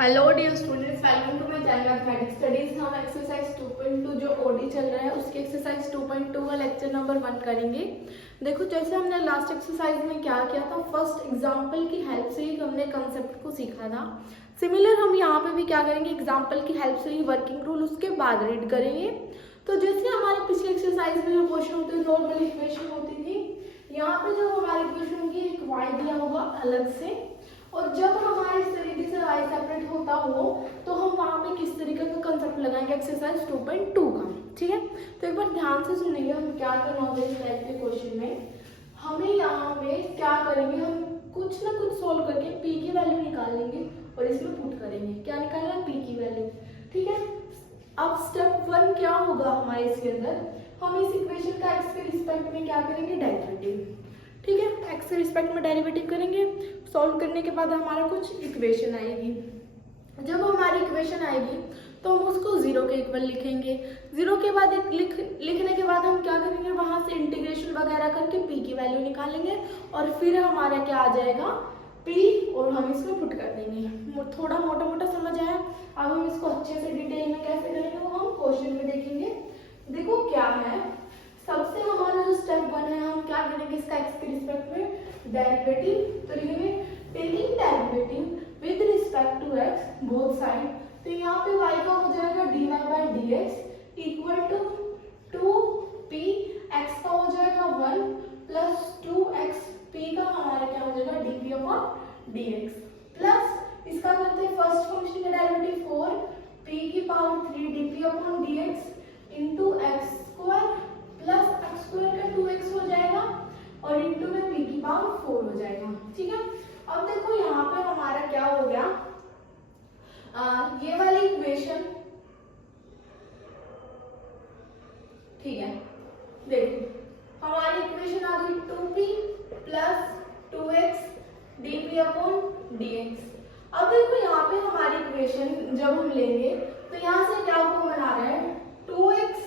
Hello dear students, welcome to my channel mathematics studies. हम exercise 2.2 जो OD चल रहा है उसकी एक्सरसाइज 2.2 का लेक्चर नंबर 1 करेंगे। देखो, जैसे हमने लास्ट एक्सरसाइज में क्या किया था, फर्स्ट एग्जांपल की हेल्प से ही हमने कंसेप्ट को सीखा था। सिमिलर हम यहाँ पे भी क्या करेंगे, एग्जाम्पल की हेल्प से ही वर्किंग रूल उसके बाद रीड करेंगे। तो जैसे हमारे पिछले एक्सरसाइज में जो क्वेश्चन होते थे, नॉर्मल इक्वेशन होती थी, यहाँ पे जो हमारी इक्वेशन होगी एक वाई दिया होगा अलग से, और जब हमारे इस तरीके से वाई सेपरेट होता हो तो हम वहाँ पे किस तरीके का कंसेप्ट लगाएंगे एक्सरसाइज 2.2 का। ठीक है, तो एक बार ध्यान से सुनिए हम क्या करना होगा इस टाइप के क्वेश्चन में। हमें यहाँ पे क्या करेंगे, हम कुछ ना कुछ सोल्व करके पी की वैल्यू निकाल लेंगे और इसमें पुट करेंगे। क्या निकालना है? पी की वैल्यू। ठीक है, अब स्टेप 1 क्या होगा हमारे इसके अंदर, हम इस इक्वेशन का एक्स के रिस्पेक्ट में क्या करेंगे, डेरिवेटिव। ठीक है, एक्स के रिस्पेक्ट में डेरिवेटिव करेंगे। सॉल्व करने के बाद हमारा कुछ इक्वेशन आएगी। जब हमारी इक्वेशन आएगी तो हम उसको जीरो के इक्वल लिखेंगे। जीरो के बाद लिखने के बाद हम क्या करेंगे, वहां से इंटीग्रेशन वगैरह करके पी की वैल्यू निकालेंगे और फिर हमारा क्या आ जाएगा, पी, और हम इसमें पुट कर देंगे। थोड़ा मोटा मोटा समझ आया। अब हम इसको अच्छे से डिटेल में कैसे करेंगे वो हम क्वेश्चन में देखेंगे। देखो क्या है, सबसे हमारा जो स्टेप 1 है, हम क्या करेंगे, इसका एक्स के रिस्पेक्ट में डेरिवेटिव। तो लिखेंगे taking derivative with respect to x both side. तो यहाँ पे y का हो जाएगा dy by d x equal to 2p, x का हो जाएगा 1 प्लस 2x, p का हमारा क्या हो जाएगा dp अपॉन dx, प्लस इसका करते हैं फर्स्ट फंक्शन का डेरिवेटिव 4p की power 3 dp upon dx into x square plus x square का 2x हो जाएगा और इंटू में p की पावर 4 हो जाएगा। ठीक है, अब देखो यहाँ पे हमारा क्या हो गया, ये वाली इक्वेशन, ठीक है, देखो हमारी इक्वेशन आ गई 2p plus 2x dp upon dx। अब देखो यहाँ पे हमारी इक्वेशन जब हम लेंगे तो यहाँ से क्या कॉमन आ रहा है, 2x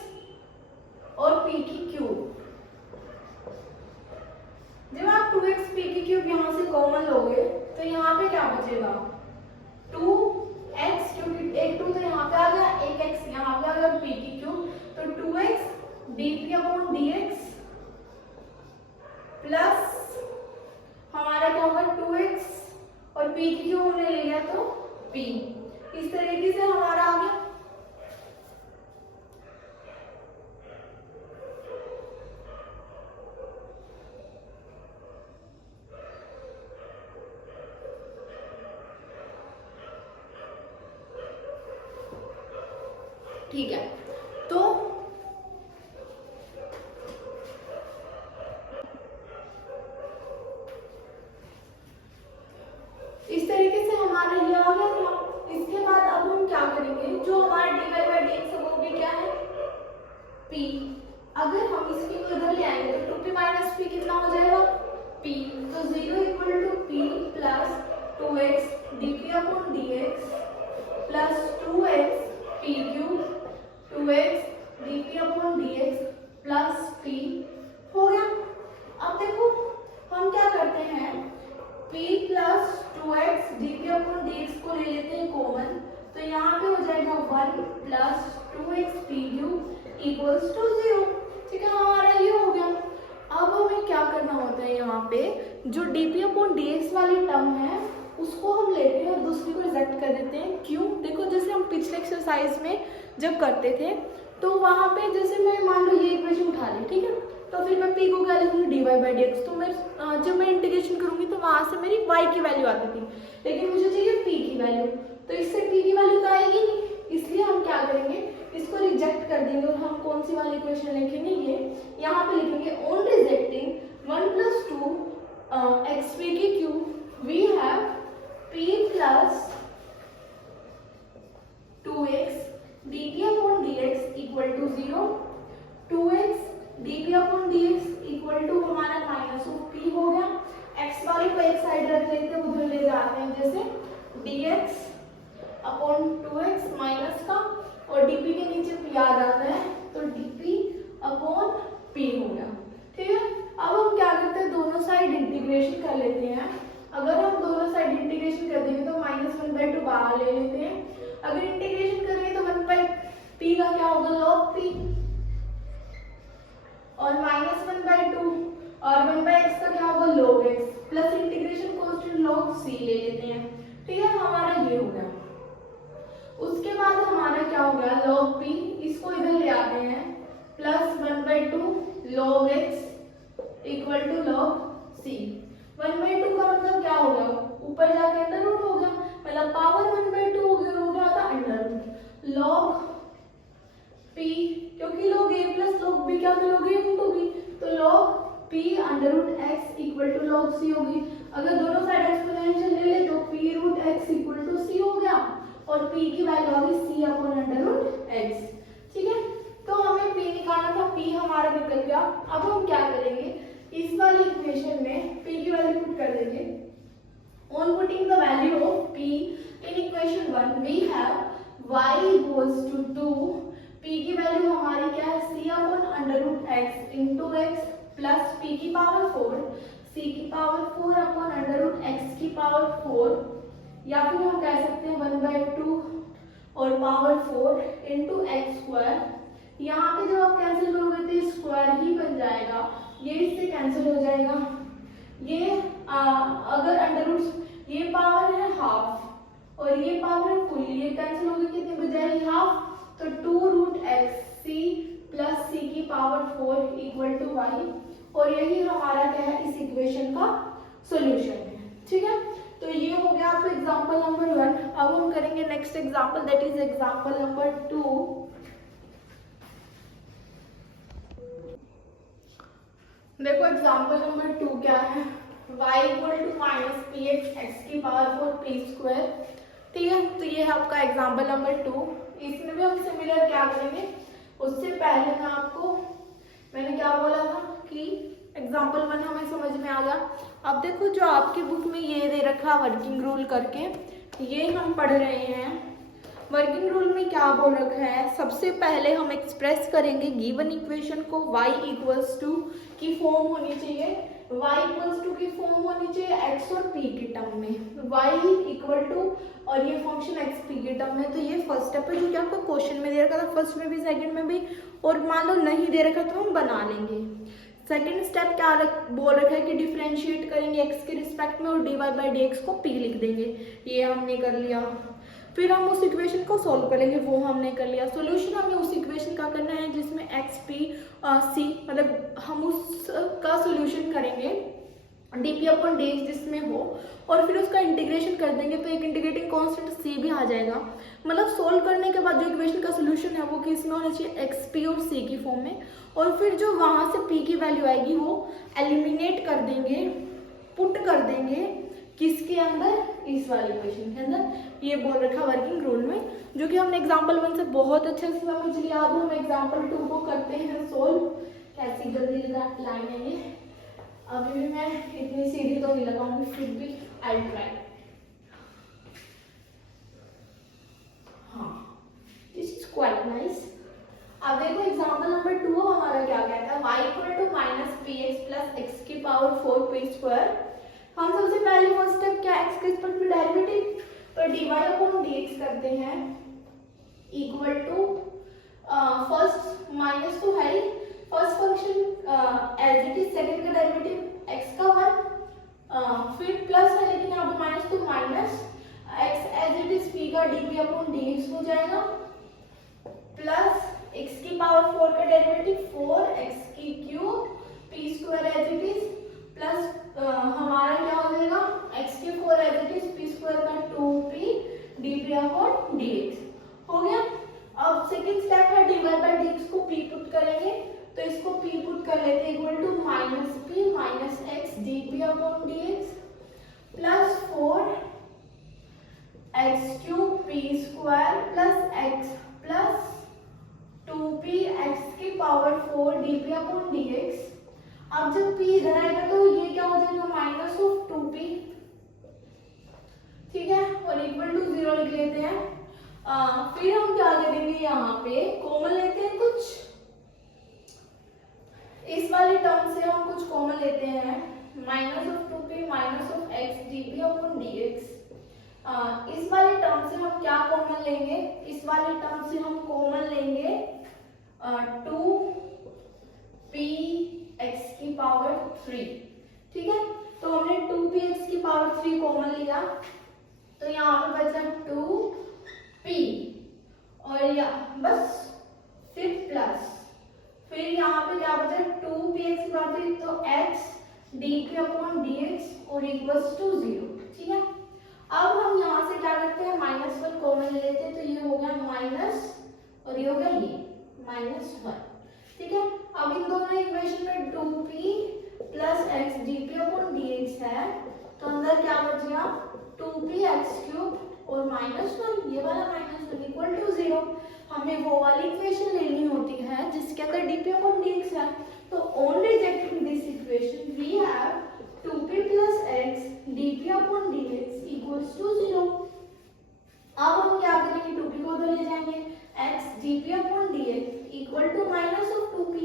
और p की क्यूब। जब आप 2x p की क्यूब यहाँ से कॉमन लोगे तो यहाँ पे क्या बचेगा, 2x, क्योंकि एक 2 तो यहाँ पे आ गया, एक x यहाँ पे आ गया, p की क्यूब, तो 2x dp upon dx plus हमारा क्या होगा 2x और p की क्यूब हमने ले लिया तो p। इस तरीके से हमारा आ गया। ठीक है, तो इस तरीके से हमारा ये आ गया था। इसके बाद अब हम क्या करेंगे, जो हमारा dy बाई dx है वो भी क्या है, p। अगर हम इसकी को इधर ले आएंगे तो 2p माइनस p कितना हो जाएगा, p। तो 0 equal to p plus 2x dp upon dx plus 2x p cube 2x dp upon dx plus p हो गया। अब देखो हम क्या करते हैं, p plus 2x dp upon dx को ले लेते हैं कॉमन, तो यहाँ पे हो जाएगा 1 plus 2x p cube equals to 0। ठीक है, हमारा ये हो गया। अब हमें क्या करना होता है, यहाँ पे जो dp अपॉन dx वाली टर्म है उसको हम लेते हैं और दूसरी को रिजेक्ट कर देते हैं। क्यों? देखो, जैसे हम पिछले एक्सरसाइज में जब करते थे तो वहां पे जैसे मैं मान लो ये इक्वेशन उठा ली, ठीक है, तो फिर मैं p को क्या लिखूंगी, dy बाई dx। तो मैं जब मैं इंटीग्रेशन करूंगी तो वहां से मेरी y की वैल्यू आती थी, लेकिन मुझे चाहिए p की वैल्यू, तो इससे p की वैल्यू तो आएगी नहीं, इसलिए हम क्या करेंगे, इसको रिजेक्ट कर देंगे और हम कौन सी वाली इक्वेशन लिखेंगे, ये यहाँ पे लिखेंगे ऑन रिजेक्टिंग 1 प्लस 2 xp की cube we have p plus 2x dp upon dx equal to 0, 2x dp upon dx equal to हमारा माइनस ऑफ p हो गया। x वाले को एक साइड रख लेते हैं, उधर ले जाते हैं, जैसे dx अपॉन 2x माइनस का, और dp के नीचे p आ जाता है तो dp अपॉन p हो गया। ठीक है, अब हम क्या करते हैं, दोनों साइड इंटीग्रेशन कर लेते हैं। अगर हम दोनों साइड इंटीग्रेशन कर देंगे तो -1/2 बाहर बार ले लेते हैं। अगर इंटीग्रेशन करेंगे तो 1/p का क्या होगा, log p, और -1/2 और 1/x का क्या होगा, log x, plus integration constant log c ले लेते हैं। ठीक है, हमारा ये हो गया। उसके बाद हमारा क्या हो गया, log p, इसको इधर ले आते हैं, plus 1/2 log x equal to log c। 1/2 का मतलब क्या हो गया, ऊपर जाके अंडर रूट हो गया, मतलब पावर 1/2 हो गया था अंडर रूट log p, क्योंकि log a plus log b क्या था, log a इंटू b, तो log p under root x equal to log c होगी। अगर दोनों साइड एक्सपोनेंशियल ले ले तो p root x equal to c हो गया, और p की वैल्यू आ गई c upon under root x। ठीक है, तो हमें p निकालना था, p हमारा निकल गया। अब हम क्या करेंगे, इस वाली इक्वेशन में p की वैल्यू पुट कर देंगे। On putting the value of p in equation 1 we have y equals to 2, p की वैल्यू हमारी क्या है, c upon under root x into x plus p की पावर 4, c की power 4 upon under root x की power 4, या फिर हम कह सकते हैं 1/2 और पावर 4 इंटू एक्स स्क्वायर। यहाँ पे जब आप कैंसिल करोगे तो स्क्वायर ही बन जाएगा, ये इससे कैंसिल हो जाएगा। ये अगर अंडर रूट, ये पावर है हाफ और ये पावर है फुल, ये कैंसिल होगी, कितनी बच जाएगी, हाफ, तो 2 रूट एक्स सी प्लस सी की पावर 4 इक्वल टू वाई, और यही हमारा क्या है, इस इक्वेशन का सोल्यूशन है। ठीक है, तो ये हो गया आपका एग्जांपल नंबर 1। अब हम करेंगे next example, that is example number 2। देखो एग्जांपल नंबर 2 क्या है, y equal to minus p x x की पावर 4 पी स्क्वायर। ठीक है, तो ये है आपका एग्जांपल नंबर 2। इसमें भी हम सिमिलर क्या करेंगे, उससे पहले मैंने क्या बोला था कि एग्जाम्पल 1 हमें समझ में आ गया। अब देखो जो आपकी बुक में ये दे रखा वर्किंग रूल करके, ये हम पढ़ रहे हैं। वर्किंग रूल में क्या बोल रखा है, सबसे पहले हम एक्सप्रेस करेंगे गिवन इक्वेशन को y इक्वल्स टू की फॉर्म होनी चाहिए, y इक्वल्स टू की फॉर्म होनी चाहिए x और p की टर्म में, y इक्वल टू और ये फंक्शन x p की टर्म में। तो ये फर्स्ट स्टेप है जो कि आपको क्वेश्चन में दे रखा था, फर्स्ट में भी सेकंड में भी, और मान लो नहीं दे रखा तो हम बना लेंगे। सेकेंड स्टेप क्या बोल रखा है कि डिफरेंशिएट करेंगे x के रिस्पेक्ट में और dy बाई dx को p लिख देंगे, ये हमने कर लिया। फिर हम उस इक्वेशन को सॉल्व करेंगे, वो हमने कर लिया। सॉल्यूशन हमें उस इक्वेशन का करना है जिसमें x p c, मतलब हम उसका सॉल्यूशन करेंगे dp अपॉन dx जिसमें हो, और फिर उसका इंटीग्रेशन कर देंगे तो एक इंटीग्रेटिंग कांस्टेंट c भी आ जाएगा। मतलब सोल्व करने के बाद जो इक्वेशन का सॉल्यूशन है वो किस में होना चाहिए, x p और c की फॉर्म में, और फिर जो वहां से p की वैल्यू आएगी वो एलिमिनेट कर देंगे, पुट कर देंगे किसके अंदर, इस वाली इक्वेशन के अंदर। ये बोल रखा वर्किंग रूल में, जो कि हमने एग्जांपल 1 से बहुत अच्छे से समझ लिया। अब हम एग्जांपल 2 को करते हैं सोल्व। कैसी जल्दी लाइन है ये, अभी भी मैं इतनी सीधी तो नहीं लगाऊंगी, फिर भी आई ट्राई। हाँ, दिस इज क्वाइट नाइस। अब देखो एग्जांपल नंबर 2 हमारा क्या कहता है, y equal to minus p x plus x की पावर 4 पी स्क्वायर। हम सबसे पहले फर्स्ट स्टेप क्या, x के रिस्पेक्ट में डेरिवेटिव, तो dy अपॉन dx करते हैं इक्वल टू फर्स्ट माइनस तो है ही, first function as it is, second का डेरिवेटिव x का 1, फिर प्लस है लेकिन यहाँ पे माइनस तो minus x as it is p का dp अपॉन dx हो जाएगा, प्लस x की पावर 4 का डेरिवेटिव 4x की cube p square as it is, plus हमारा क्या हो जाएगा, x की 4 as it is, p square का 2p dp अपॉन dx हो गया। अब सेकंड स्टेप है dy बाई dx को p पुट करेंगे, तो इसको p पुट कर लेते हैं equal to minus p minus x dp upon dx plus 4x cube p square plus x plus 2p x की पावर 4 dp अपॉन dx। अब जब p इधर आएगा तो ये क्या हो जाएगा, माइनस ऑफ 2p, ठीक है, और इक्वल टू 0 लिख लेते हैं। फिर हम क्या करेंगे, यहाँ पे कॉमन लेते हैं कुछ, इस वाली टर्म से हम कुछ कॉमन लेते हैं, minus of 2p minus of x dp upon dx। इस वाले टर्म से हम क्या कॉमन लेंगे, इस वाले टर्म से हम कॉमन लेंगे 2p(x⁻3), ठीक है। तो हमने 2p(x⁻3) कॉमन लिया, तो यहाँ पे बचा 2p और या बस फिर प्लस, फिर यहाँ पे क्या बचा 2p(x⁻3), तो x dp/dx और इक्वल्स टू 0, ठीक है। अब हम यहाँ से क्या करते हैं, -1 कॉमन ले लेते हैं, तो ये हो गया माइनस और ये हो गया ये -1, ठीक है। अब इन दोनों इक्वेशन में 2p प्लस x dp/dx है, तो अंदर क्या बच गया 2p(x³ और -1, ये वाला -1 इक्वल टू 0। हमें वो वाली इक्वेशन लेनी होती है जिसके अंदर dp/dx है, तो on rejecting this equation we have 2p plus x dp/dx equals to 0। अब हम क्या करेंगे, 2p को उधर ले जाएंगे, x dp/dx equal to -2p,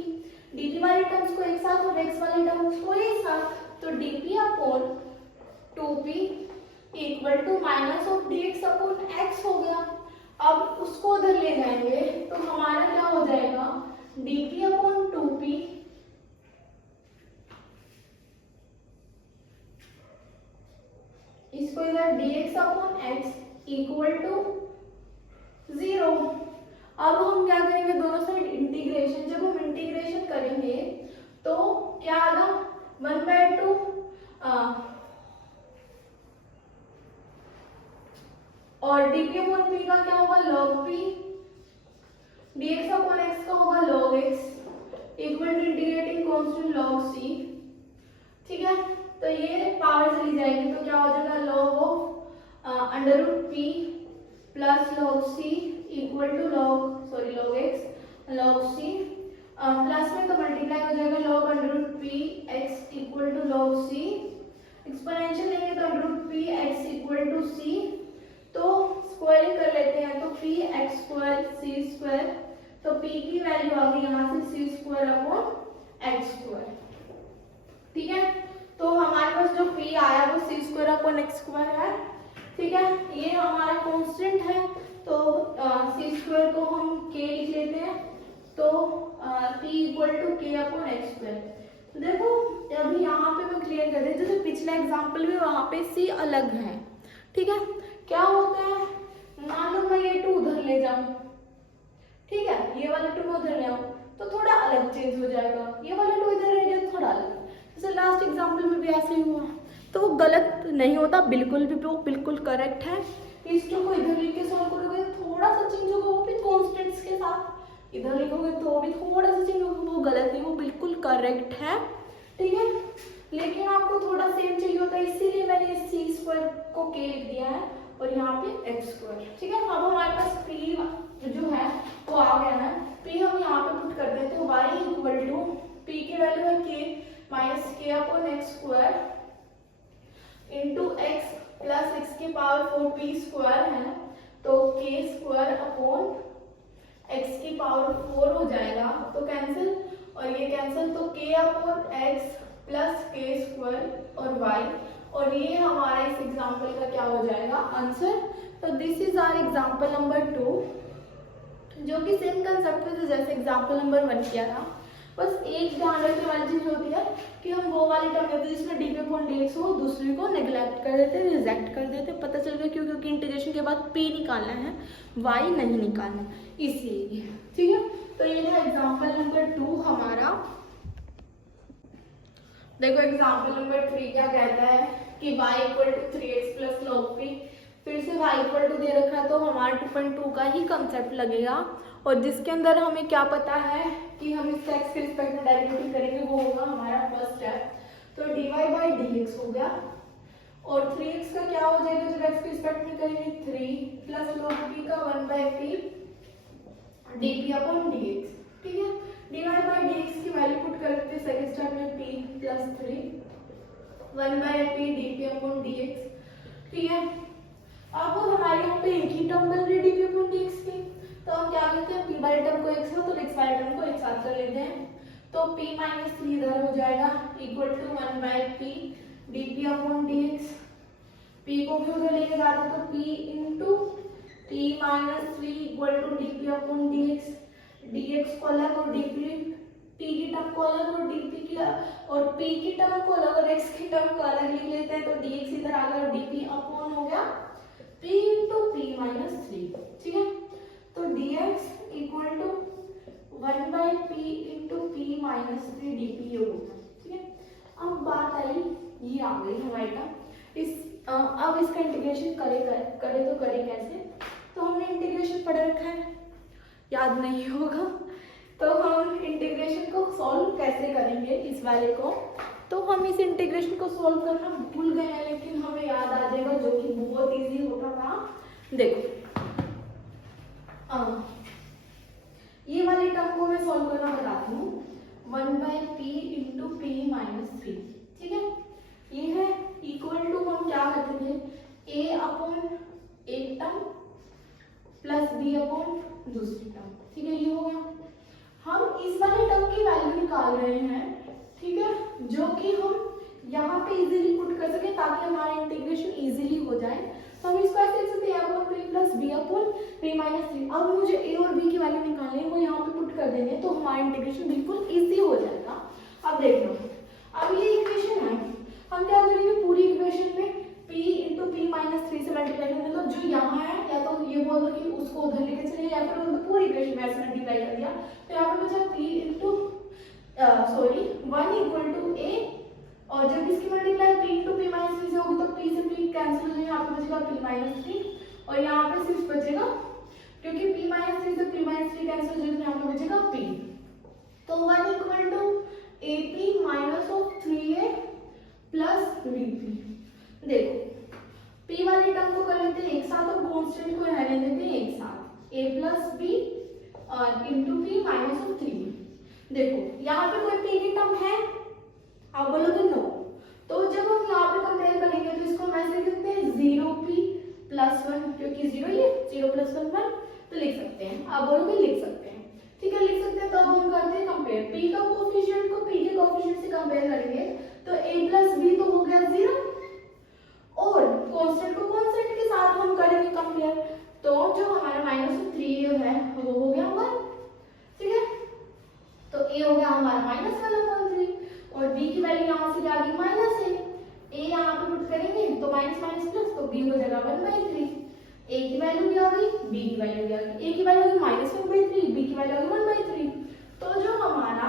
dp वाले टर्म्स को एक साथ और x वाले टर्म्स को एक साथ, तो dp/2p इक्वल टू -dx/x हो गया। अब उसको उधर ले जाएंगे तो हमारा क्या हो जाएगा, dp/2p इसको इधर dx/x इक्वल टू 0। अब हम क्या करेंगे, दोनों साइड इंटीग्रेशन, जब हम इंटीग्रेशन करेंगे तो क्या आएगा 1/2 और dp/p का क्या होगा log p, dx/x का होगा log x equal to integrating constant log c, ठीक है। तो ये पावर चली जाएगी, तो क्या हो जाएगा log √p plus log c equal to log x log c, plus में तो मल्टीप्लाई हो जाएगा log √p x equal to log c, exponential लेंगे तो √p x equal to c, तो स्क्वायरिंग कर लेते हैं, तो px² c², तो p की वैल्यू आ गई यहाँ से c²/x², ठीक है। तो हमारे पास जो p आया वो c²/x² है, ठीक है। ये हमारा कांस्टेंट है, तो c² को हम k लिख लेते हैं, तो p इक्वल टू k/x²। देखो अभी यहाँ पे मैं क्लियर कर देती हूँ, जैसे पिछला एग्जाम्पल में वहाँ पे c अलग है, ठीक है। क्या होता है, मान लो मैं ये 2 उधर ले जाऊं, ठीक है, ये वाला 2 उधर ले आऊं तो थोड़ा अलग चेंज हो जाएगा, ये वाला 2 इधर रह जाए थोड़ा अलग, जैसे लास्ट एग्जाम्पल में भी ऐसे ही हुआ, तो वो गलत नहीं होता, बिल्कुल भी वो बिल्कुल करेक्ट है। इस 2 को इधर लेके सॉल्व करोगे थोड़ा सा चेंज होगा, वो भी कॉन्स्टेंट्स के साथ, इधर लिखोगे तो भी थोड़ा सा चेंज होगा, वो गलत नहीं, वो बिल्कुल करेक्ट है, ठीक है। लेकिन आपको थोड़ा सेम चाहिए होता है, इसीलिए मैंने इस c² को k लिख दिया है और यहाँ पे x², ठीक है। अब हमारे पास p जो है वो आ गया है, p हम यहाँ पे पुट कर देते हैं, y इक्वल टू p की वैल्यू है k minus k/x² into x plus x⁴p² है, तो k² x की पावर 4 हो जाएगा, तो कैंसिल और ये कैंसिल, तो k/x प्लस k² और y, और ये हमारा इस एग्जाम्पल का क्या हो जाएगा आंसर। तो this is our example number 2, जो कि सेम कंसेप्ट है जैसे एग्जाम्पल नंबर 1 किया था, बस एक ध्यान रखने वाली चीज होती है कि हम वो वाली टर्म लेते हैं जिसमें dp/dx हो, दूसरी को नेग्लेक्ट कर देते, रिजेक्ट कर देते, पता चल गया क्यों, क्योंकि इंटीग्रेशन के बाद p निकालना है, y नहीं निकालना, इसीलिए, ठीक है। तो ये है एग्जाम्पल नंबर 2 हमारा। देखो एग्जाम्पल नंबर 3 क्या कहता है कि y equal to 3x plus log p, फिर से y इक्वल टू दे रखा है, तो हमारा 2.2 का ही कंसेप्ट लगेगा, और जिसके अंदर हमें क्या पता है कि हम इस x के रिस्पेक्ट में डेरिवेटिव करेंगे, वो होगा हमारा फर्स्ट स्टेप, तो dy/dx हो गया, और 3x का क्या हो जाएगा जब x के रिस्पेक्ट में करेंगे 3 प्लस log p का 1/p dp/dx, ठीक है। dy/dx की वैल्यू पुट करते हैं सेकंड स्टेप में p प्लस 3 1/p dp/dx, ठीक है। अब हमारे यहाँ पे एक ही टर्म बन रही है dp/dx की, तो हम क्या करते हैं, p वाले टर्म को एक साथ और x वाले टर्म को एक साथ कर लेते हैं, तो p माइनस 3 इधर हो जाएगा equal to 1/p dp/dx, p को भी उधर लेके जाते हैं, तो p into minus three equal to d p upon d x, d x को अलग और डी पी की टर्म को अलग और डी पी की और पी की टर्म को अलग और एक्स की टर्म को अलग लिख लेते हैं, तो डी एक्स इधर आ गया और डी पी अपॉन हो गया p into p minus three. ठीक है, तो d x equal to 1/p into p minus three d p होगा। ठीक है, अब बात आई, ये आ गई हमारी टर्म। अब इसका इंटीग्रेशन करे तो करे कैसे? तो हमने इंटीग्रेशन पढ़ रखा है, याद नहीं होगा, तो हम इंटीग्रेशन को सॉल्व कैसे करेंगे इस वाले को? तो हम इस इंटीग्रेशन को सॉल्व करना भूल गए हैं, लेकिन हमें याद आ जाएगा, जो कि बहुत इजी होता था। देखो ये वाली टर्म को मैं सॉल्व करना बताती हूँ, 1/p into p minus three. ठीक है, ये है इक्वल टू, हम क्या करते थे, a अपॉन एक टर्म प्लस b अपॉन दूसरी टर्म। ठीक है, ये हो गया। हम इस वाले टर्म की वैल्यू निकाल रहे हैं, ठीक है, जो कि हम यहाँ पे इजीली पुट कर सके ताकि हमारा इंटीग्रेशन इजीली हो जाए। तो हम इसको ऐसे लिख सकते हैं, a upon p plus b upon p minus three. अब मुझे a और b की वैल्यू निकालनी है, वो यहाँ पे पुट कर देंगे, तो हमारा इंटीग्रेशन बिल्कुल इजी हो जाएगा। अब देख लो, अब ये इक्वेशन है, हम क्या करेंगे, पूरी इक्वेशन में p into p minus three से मल्टीप्लाई कर देंगे। जो यहाँ है, या तो ये बोल दो कि उसको उधर लेके चले, या फिर उधर पूरी इक्वेशन में ऐसे मल्टीप्लाई कर दिया, तो यहाँ पे बचा p into 1 equal to a, और जब इसकी multiply p into p minus three से होगी तो p से p कैंसिल हो जाएगा, यहाँ पे बचेगा p माइनस थ्री, और यहाँ पे सिर्फ बचेगा, क्योंकि p माइनस थ्री से p माइनस थ्री कैंसिल हो जाएगा, यहाँ पे बचेगा p। तो 1 equal to ap minus of 3a plus bp। देखो p वाली टर्म को कर लेते हैं एक साथ और कांस्टेंट को रहने देते हैं एक साथ, a प्लस b और इंटू पी माइनस ऑफ 3। देखो यहाँ पे कोई p की टर्म है, आप बोलोगे नो, तो जब हम यहाँ पे कंपेयर करेंगे तो इसको हम ऐसे लिख सकते हैं 0p प्लस 1, क्योंकि 0 ये 0 प्लस 1 1, तो लिख सकते हैं। आप बोलोगे लिख सकते हैं, ठीक है, लिख सकते हैं। तो अब हम करते हैं कंपेयर, p का कोएफिशिएंट को p के कोएफिशिएंट से कंपेयर करेंगे, तो a प्लस b तो हो गया 0, और कांस्टेंट को कांस्टेंट के साथ हम करेंगे कंपेयर, तो जो हमारा माइनस 3 है वो हो गया 1। ठीक है, तो a हो गया हमारा -1/3, और b की वैल्यू यहाँ से क्या गई, माइनस है, a यहाँ पे पुट करेंगे तो माइनस माइनस प्लस, तो b हो जाएगा 1/3। a की वैल्यू भी आ गई, b की वैल्यू भी आ गई, a की वैल्यू होगी -1/3, b की वैल्यू होगी 1/3। तो जो हमारा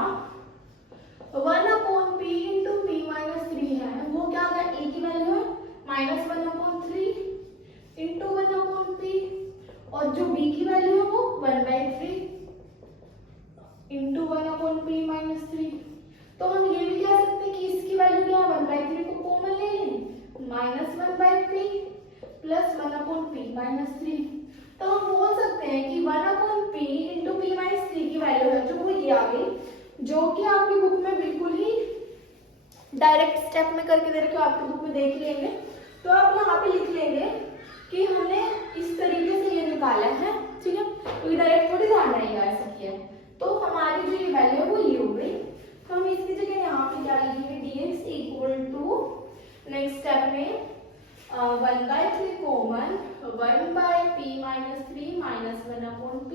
1/p into p minus three है, वो क्या आ गया, a की वैल्यू है -1/3 इंटू 1/p, और जो b की वैल्यू है वो 1/3 इंटू 1/p माइनस थ्री। तो हम ये भी कह सकते हैं कि इसकी वैल्यू क्या है, 1/3 को कॉमन ले लें, -1/p plus 1/p minus three. तो हम बोल सकते हैं कि 1/p into p minus three की वैल्यू है जो वो ये आ गई, जो कि आपकी बुक में बिल्कुल ही डायरेक्ट स्टेप में करके दे रखे हो, आपकी बुक में देख लेंगे। तो आप यहाँ पे लिख लेंगे कि हमने इस तरीके से ये निकाला है, ठीक है, तो डायरेक्ट थोड़ी ध्यान रहेगा ऐसा किया है। तो हमारी जो ये वैल्यू है वो ये हो गई, तो हम इसकी जगह यहाँ पे क्या लिखेंगे, dx equal to next step में 1/3 common 1/p minus three minus 1/p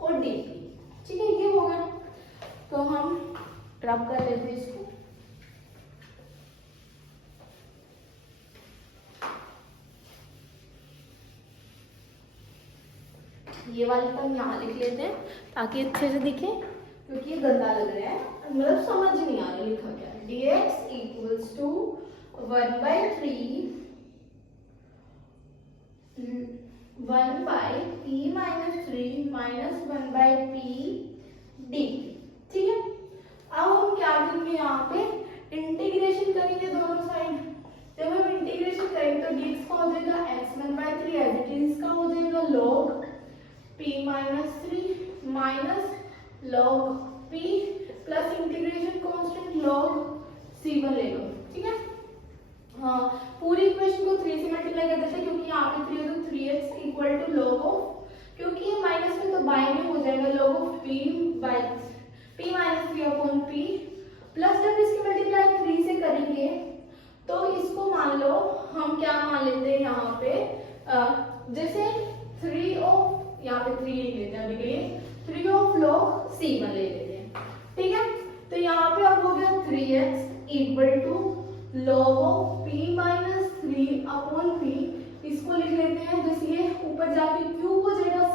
और dp। ठीक है, ये हो गया। तो हम रब कर लेते हैं इसको, ये वाली टर्म यहाँ लिख लेते हैं ताकि अच्छे से दिखे, क्योंकि ये गंदा लग रहा है, मतलब समझ नहीं आ रहा लिखा क्या है। dx equals to 1/3 1/p minus three minus 1/p dt। ठीक है, अब हम क्या करेंगे, यहाँ पे इंटीग्रेशन करेंगे दोनों साइड। जब हम इंटीग्रेशन करेंगे तो dx का हो जाएगा x1/3 एज इट इज, इसका हो जाएगा log p minus three minus log p plus integration constant log c1 ले लो। ठीक है, हाँ, पूरी इक्वेशन को 3 से मल्टीप्लाई कर देते हैं, क्योंकि यहाँ पे 3 है तो 3x equal to log of, क्योंकि ये माइनस में तो बाई में हो जाएगा log of p minus three upon p, plus जब इसकी मल्टीप्लाई 3 से करेंगे तो इसको मान लो हम क्या मान लेते हैं यहाँ पे, जैसे 3 ऑफ यहाँ पे 3 लिख लेते हैं अभी के लिए, 3 ऑफ log C1 ले लेते हैं, ठीक है। तो यहाँ पे अब हो गया 3x equal to log of p minus 3 upon p, इसको लिख लेते हैं, जैसे ये ऊपर जाके क्यूब हो जाएगा,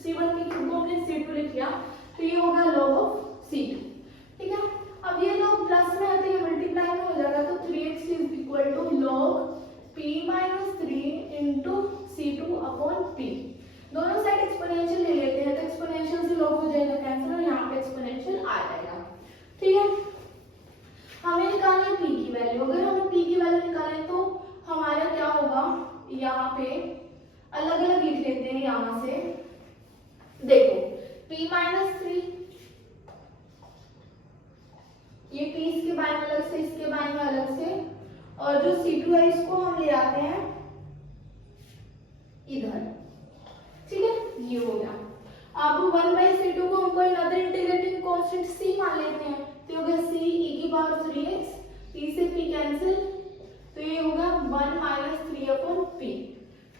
C1 की क्यूब को हमने C2 लिख लिया, तो ये होगा log ऑफ C2, ठीक है। अब ये लोग प्लस में आते हैं, मल्टीप्लाई में हो जाएगा, तो 3x is equal to log p minus 3 into C2 upon p, दोनों साइड एक्सपोनेंशियल ले लेते हैं, तो एक्सपोनेंशियल से log हो जाएगा कैंसिल और यहाँ पे एक्सपोनेंशियल आ जाएगा, ठीक है। हमें निकालना है p की वैल्यू, अगर हम p की वैल्यू निकालें तो हमारा क्या होगा, यहाँ पे अलग अलग लिख लेते हैं, यहाँ से देखो p माइनस 3, ये p इसके बाएं में अलग से, इसके बाएं में अलग से, और जो C2 है इसको हम ले आते हैं इधर, ठीक है, ये हो गया। अब 1/C2 को हम कोई अदर इंटीग्रेटिंग कांस्टेंट c मान लेते हैं, तो हो गया c e की पावर 3x, p से p कैंसिल, तो ये होगा 1 माइनस 3 अपॉन p,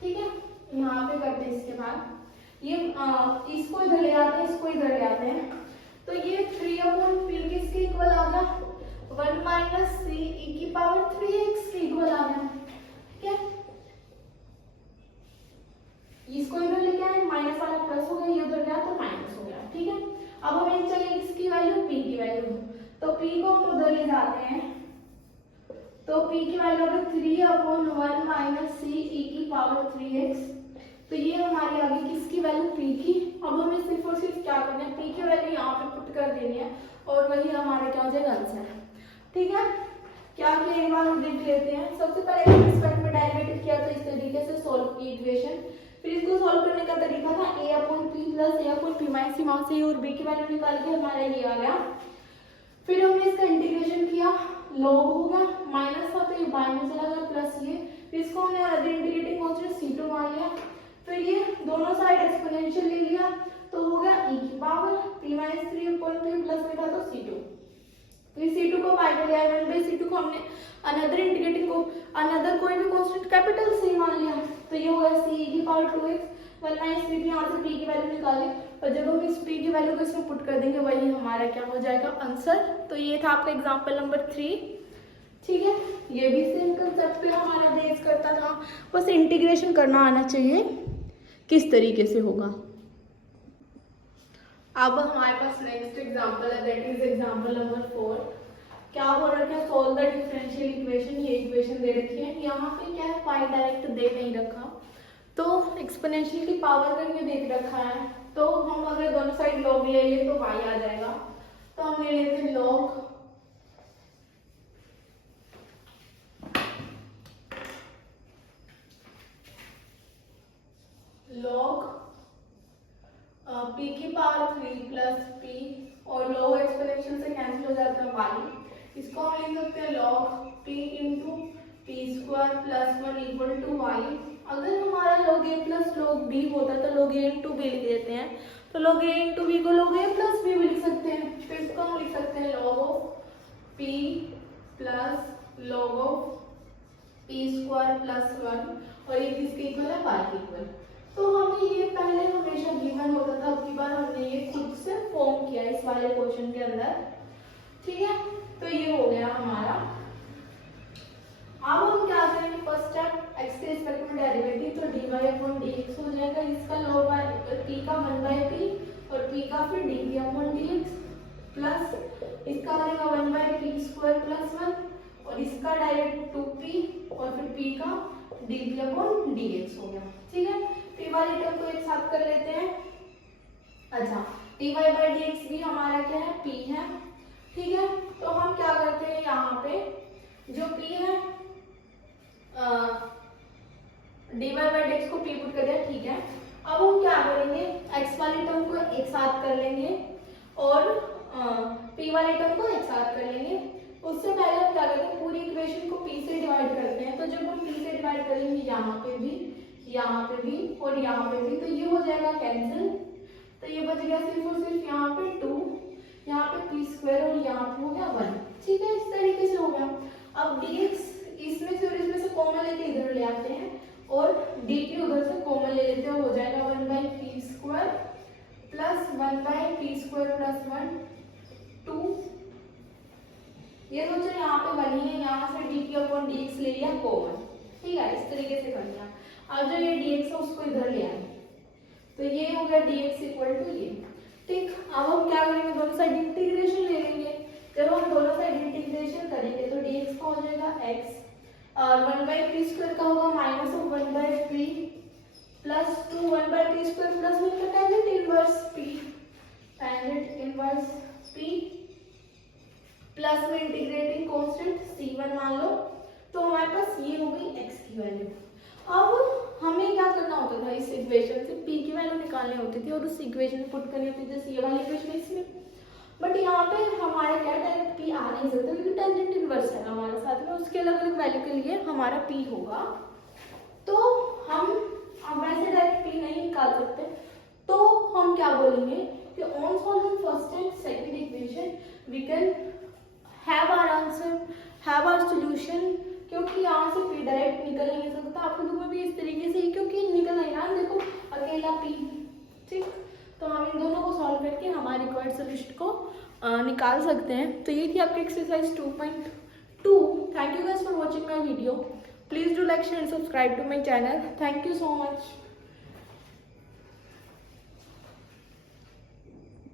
ठीक है। यहाँ पे करते हैं, इसके बाद ये इसको इधर ले आते हैं, इसको इधर ले आते हैं, तो ये 3 अपॉन p किसके इक्वल आ गया, 1 माइनस c e की पावर 3x के इक्वल आ गया, ठीक है। इसको इधर लेके आए, माइनस वाला प्लस हो गया, ये उधर गया तो माइनस हो गया, ठीक है। अब हमें चाहिए किसकी वैल्यू, p की वैल्यू, तो p को हम उधर ले जाते हैं, तो p की वैल्यू है 3 अपॉन 1 माइनस c e की पावर 3x, तो ये हमारी आ गई किसकी वैल्यू, p की। अब हमें सिर्फ और सिर्फ क्या करना है, p की वैल्यू यहाँ पे पुट कर देनी है, और वही हमारा क्या हो जाएगा, आंसर, ठीक है। क्या किया एक बार हम देख लेते हैं। सबसे पहले रिस्पेक्ट में डेरिवेटिव किया तो इस तरीके से सॉल्व की इक्वेशन, फिर इसको सॉल्व करने का तरीका था a upon p plus a upon p minus c, वहां से और b की वैल्यू निकाल के हमारा ये आ गया। फिर हमने इसका इंटीग्रेशन किया, log होगा, माइनस था तो ये बाएं में चला गया, प्लस ये, फिर इसको हमने अदर इंटीग्रेटिंग कांस्टेंट c2 मान लिया, फिर ये दोनों साइड एक्सपोनेंशियल ले लिया, तो हो गया e की power p minus 3 upon p plus में था तो c2, फिर c2 को बाय में लिया, 1/c2 को हमने अनदर इंटीग्रेटिंग को अनदर कोई भी कांस्टेंट कैपिटल c मान लिया, तो ये होगा c e की पावर 2x, 1 माइनस 3, यहाँ से p की वैल्यू निकालें, और जब हम इस p की वैल्यू को इसमें पुट कर देंगे वही हमारा क्या हो जाएगा, आंसर। तो ये था आपका एग्जांपल नंबर 3, ठीक है। ये भी सेम कंसेप्ट पे हमारा बेस करता था, बस इंटीग्रेशन करना आना चाहिए किस तरीके से होगा। अब हमारे पास नेक्स्ट एग्जांपल है, दैट इज एग्जांपल नंबर 4। क्या बोल रखा है, सोल्व द डिफरेंशियल इक्वेशन, ये इक्वेशन दे रखी है, यहाँ पे क्या है, पाई डायरेक्ट दे नहीं रखा, तो एक्सपोनेंशियल की पावर करके देख रखा है, तो हम अगर दोनों साइड लॉग ले लिए तो y आ जाएगा, तो हम ले लेते हैं लॉग p की पावर 3 प्लस p, और लॉग एक्सपोनेंशियल से कैंसिल हो जाता है y, इसको हम लिख सकते हैं log p into p square plus 1 equal to y। अगर हमारा log a plus log b होता तो log a इंटू b लिख देते हैं, तो log a इंटू b को log a प्लस b भी लिख सकते हैं, तो इसको हम लिख सकते हैं log of p plus log of p square plus 1, और ये किसके इक्वल है, y के इक्वल। तो हमें ये पहले हमेशा गिवन होता था, अब की बार हमने ये खुद से फॉर्म किया इस वाले क्वेश्चन के अंदर, ठीक है। तो ये हो गया हमारा। अब हम क्या करेंगे, फर्स्ट स्टेप x के रिस्पेक्ट में डेरिवेटिव, तो dy अपॉन dx हो जाएगा, इसका log p का 1/p और p का फिर dp अपॉन dx, प्लस इसका बनेगा 1/p स्क्वायर प्लस 1, और इसका डायरेक्ट 2p और फिर p का dp अपॉन dx हो गया, ठीक है। p वाली टर्म को एक साथ कर लेते हैं। अच्छा, dy बाई dx भी हमारा क्या है, p है, ठीक है। तो हम क्या करते हैं, यहाँ पे जो p है dy बाई dx को p पुट कर दिया, ठीक है। अब हम क्या करेंगे, x वाली टर्म को एक साथ कर लेंगे और p वाली टर्म को एक साथ कर लेंगे। उससे पहले हम क्या करते हैं, पूरी इक्वेशन को p से डिवाइड करते हैं, तो जब हम p से डिवाइड करेंगे यहाँ पे भी और यहाँ पे भी, तो ये हो जाएगा कैंसिल, तो ये बच गया सिर्फ और सिर्फ यहाँ पे 2, यहाँ पे p स्क्वायर और यहाँ पे हो गया 1, ठीक है। इस तरीके से हो गया। अब dx इसमें से और इसमें से कॉमन लेके इधर ले आते हैं, और dt उधर से कॉमन ले लेते हैं, हो जाएगा 1/p स्क्वायर 1 2, ये सोचो यहाँ पे बनी है, यहाँ से dp/dx ले लिया कॉमन, ठीक है, इस तरीके से कर लिया। अब जो ये dx है उसको इधर ले आए, तो ये हो गया dx इक्वल टू ये, ठीक। अब हम क्या करेंगे, दोनों साइड इंटीग्रेशन ले लेंगे। जब हम दोनों साइड इंटीग्रेशन करेंगे तो dx का हो जाएगा x, और 1/p² का होगा minus of 1/p plus 2 1/p² plus में tangent inverse p, tangent inverse p plus में इंटीग्रेटिंग कांस्टेंट c1 मान लो, तो हमारे पास ये हो गई x की वैल्यू। अब हमें क्या करना होता था, इस इक्वेशन से p की वैल्यू निकालनी होती थी और उस इक्वेशन में पुट करनी होती थी, जैसे ये वाली इक्वेशन इसमें। बट यहाँ पे हमारा क्या डायरेक्ट p आ नहीं सकता क्योंकि टेंजेंट इनवर्स है हमारे साथ में, उसके अलग अलग वैल्यू के लिए हमारा p होगा। तो हम अब वैसे डायरेक्ट p नहीं निकाल सकते, तो हम क्या बोलेंगे कि on solving first and second equation we can have our answer, have our solution, क्योंकि यहाँ से p डायरेक्ट निकल नहीं सकता। आपके बुक में भी इस तरीके से ही, क्योंकि निकल नहीं रहा, देखो अकेला p, ठीक। तो हम इन दोनों को सॉल्व करके हमारे रिक्वायर्ड सॉल्यूशन को निकाल सकते हैं। तो ये थी आपकी exercise 2.2। Thank you guys for watching my video. Please do like share and subscribe to my channel. Thank you so much.